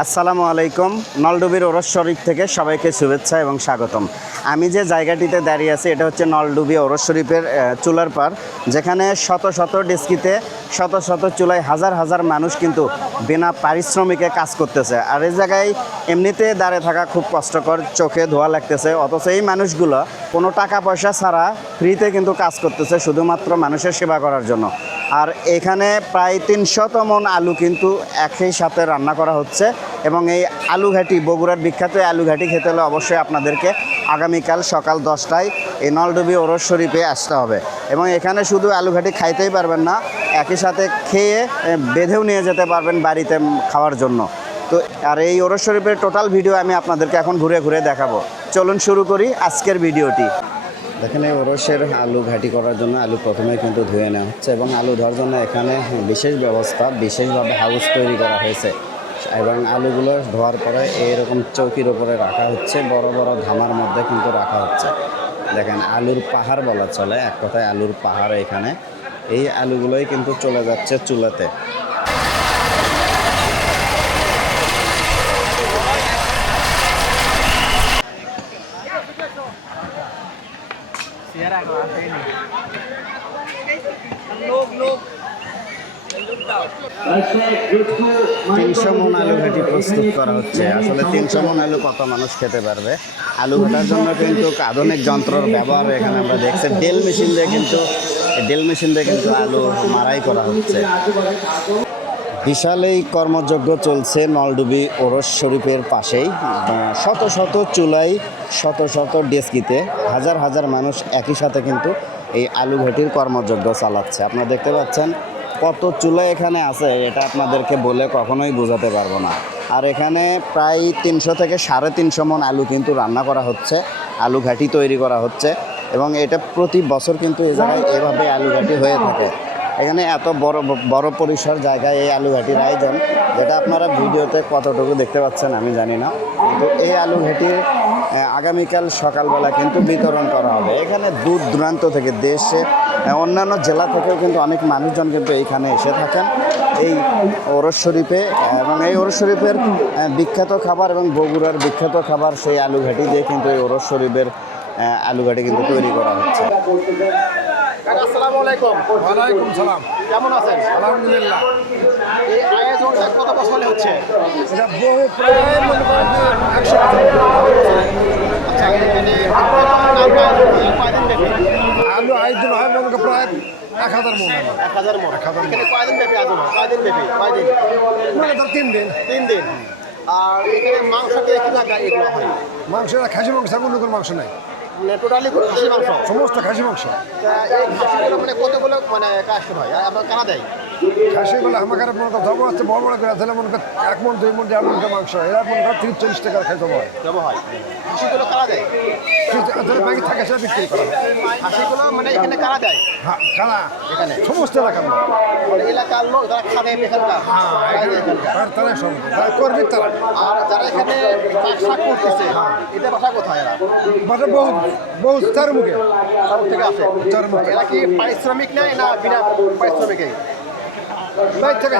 আসসালামু আলাইকুম। নলডুবির ওরস শরীফ থেকে সবাইকে শুভেচ্ছা এবং স্বাগতম। আমি যে জায়গাটিতে দাঁড়িয়ে আছি, এটা হচ্ছে নলডুবি ওরস শরীফের চুলার পার যেখানে শত শত ডেস্কিতে শত শত চুলায় হাজার হাজার মানুষ কিন্তু বিনা পারিশ্রমিকে কাজ করতেছে। আর এই জায়গায় এমনিতে দাঁড়িয়ে থাকা খুব কষ্টকর, চোখে ধোয়া লাগতেছে। অথচ এই মানুষগুলো কোনো টাকা পয়সা ছাড়া ফ্রিতে কিন্তু কাজ করতেছে, শুধুমাত্র মানুষের সেবা করার জন্য। আর এখানে প্রায় তিনশত মন আলু কিন্তু একই সাথে রান্না করা হচ্ছে এবং এই আলু ঘাটি, বগুড়ার বিখ্যাত এই আলু ঘাটি খেতে হলে অবশ্যই আপনাদেরকে আগামীকাল সকাল দশটায় এই নলডুবি ওরস শরীফে আসতে হবে। এবং এখানে শুধু আলু ঘাটি খাইতেই পারবেন না একই সাথে খেয়ে বেঁধেও নিয়ে যেতে পারবেন বাড়িতে খাওয়ার জন্য। তো, আর এই ওরস শরীফের টোটাল ভিডিও আমি আপনাদেরকে এখন ঘুরে ঘুরে দেখাবো। চলুন শুরু করি আজকের ভিডিওটি এই ওরসের আলু ঘাটি করার জন্য আলু প্রথমে কিন্তু ধুয়ে নেওয়া হচ্ছে এবং আলু ধোয়ার জন্য এখানে বিশেষ ব্যবস্থা, বিশেষভাবে হাউস তৈরি করা হয়েছে। এবং আলুগুলো ধোয়ার পরে এরকম চৌকির উপরে রাখা হচ্ছে, বড় বড় ধামার মধ্যে কিন্তু রাখা হচ্ছে। দেখেন আলুর পাহাড় বলা চলে, এক কথায় আলুর পাহাড় এখানে। এই আলুগুলোই কিন্তু চলে যাচ্ছে চুলাতে। তিনশো মন আলু ঘাটি প্রস্তুত করা হচ্ছে। আসলে তিনশো মন আলু কত মানুষ খেতে পারবে? আলু ঘাটার জন্য কিন্তু আধুনিক যন্ত্রের ব্যবহার এখানে আমরা দেখছি। ডেল মেশিন দিয়ে কিন্তু ডেল মেশিন দিয়ে কিন্তু আলু মারাই করা হচ্ছে। বিশাল এই কর্মযজ্ঞ চলছে নলডুবি ওরস শরীফের পাশেই। শত শত চুলাই, শত শত ডেস্কিতে হাজার হাজার মানুষ একই সাথে কিন্তু এই আলু ঘাটির কর্মযজ্ঞ চালাচ্ছে। আপনারা দেখতে পাচ্ছেন কত চুলা এখানে আছে, এটা আপনাদেরকে বলে কখনোই বোঝাতে পারব না। আর এখানে প্রায় তিনশো থেকে সাড়ে তিনশো মন আলু কিন্তু রান্না করা হচ্ছে, আলু ঘাটি তৈরি করা হচ্ছে এবং এটা প্রতি বছর কিন্তু এই জায়গায় এভাবে আলু ঘাটি হয়ে থাকে। এখানে এত বড় বড় পরিসর জায়গায় এই আলু ঘাটির আয়োজন, যেটা আপনারা ভিডিওতে কতটুকু দেখতে পাচ্ছেন আমি জানি না। কিন্তু এই আলু ঘাটির আগামীকাল সকালবেলা কিন্তু বিতরণ করা হবে। এখানে দূর দূরান্ত থেকে দেশে অন্যান্য জেলা থেকেও কিন্তু অনেক মানুষজন কিন্তু এইখানে এসে থাকেন। এই ওরস শরীফে এবং এই ওরস শরীফের বিখ্যাত খাবার এবং বগুড়ার বিখ্যাত খাবার সেই আলু ঘাটি দিয়ে কিন্তু এই ওরস শরীফের আহ, আলু ঘাটি কিন্তু তৈরি করা হচ্ছে। আসসালামু আলাইকুম। ওয়ালাইকুম সালাম। কেমন আছেন? আলহামদুলিল্লাহ। কত বছর হচ্ছে? এটা বহু প্রায় মনে করেন একশো আলু আয়োজন হয় মনে প্রায় এক হাজার মন এক হাজার মন। এক হাজার কয়দিন ব্যাপী আয়োজন হয় কয়দিন ব্যাপী? কয়দিন? মানে ধর তিন দিন। তিন দিন। আর এখানে মাংস কে লাগা এগুলো হয়? মাংস খাসি মাংস কোনো মাংস নাই। মানে টোটালি খাসি মাংস? সমস্ত খাসি মাংস। এই খাসিগুলো মানে কতগুলো মানে কাজ হয়? আপনার কানা দেয়? খাসি বলে আমাকে মনে করেন ধর্ম আছে বড় বড় করে তাহলে মনে করেন এক মন দুই মন দেড় মন করে মাংস। এরা মনে করেন তিরিশ চল্লিশ টাকার খাই দেবো হয়। হয় খাসিগুলো কারা দেয়? যারা থাকে সেটা বিক্রি করা খাসিগুলো মানে এখানে কারা দেয়? হ্যাঁ কারা? এখানে। সমস্ত এলাকার লোক। মানে এলাকার লোক যারা খাবে এখানকার। হ্যাঁ তারাই সব। তারা করবি তারা। আর যারা এখানে বাসা করতেছে এটা বাসা কোথায় এরা? বাজার বহু বহু তার মুখে সব থেকে আছে তার মুখে এরা কি পারিশ্রমিক নেয় না বিনা পারিশ্রমিকে বাইর থেকে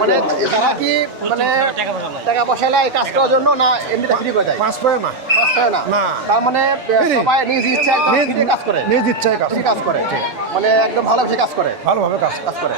মানে তারা কি মানে টাকা পয়সা নেয় কাজ করার জন্য না এমনি চাকরি করে দেয়? পাঁচ পায় না। পাঁচ করে না। না। তার মানে। সবাই নিজ ইচ্ছায় কাজ করে। নিজ ইচ্ছায় কাজ কাজ করে। মানে একদম ভালোভাবে কাজ করে। ভালোভাবে কাজ কাজ করে।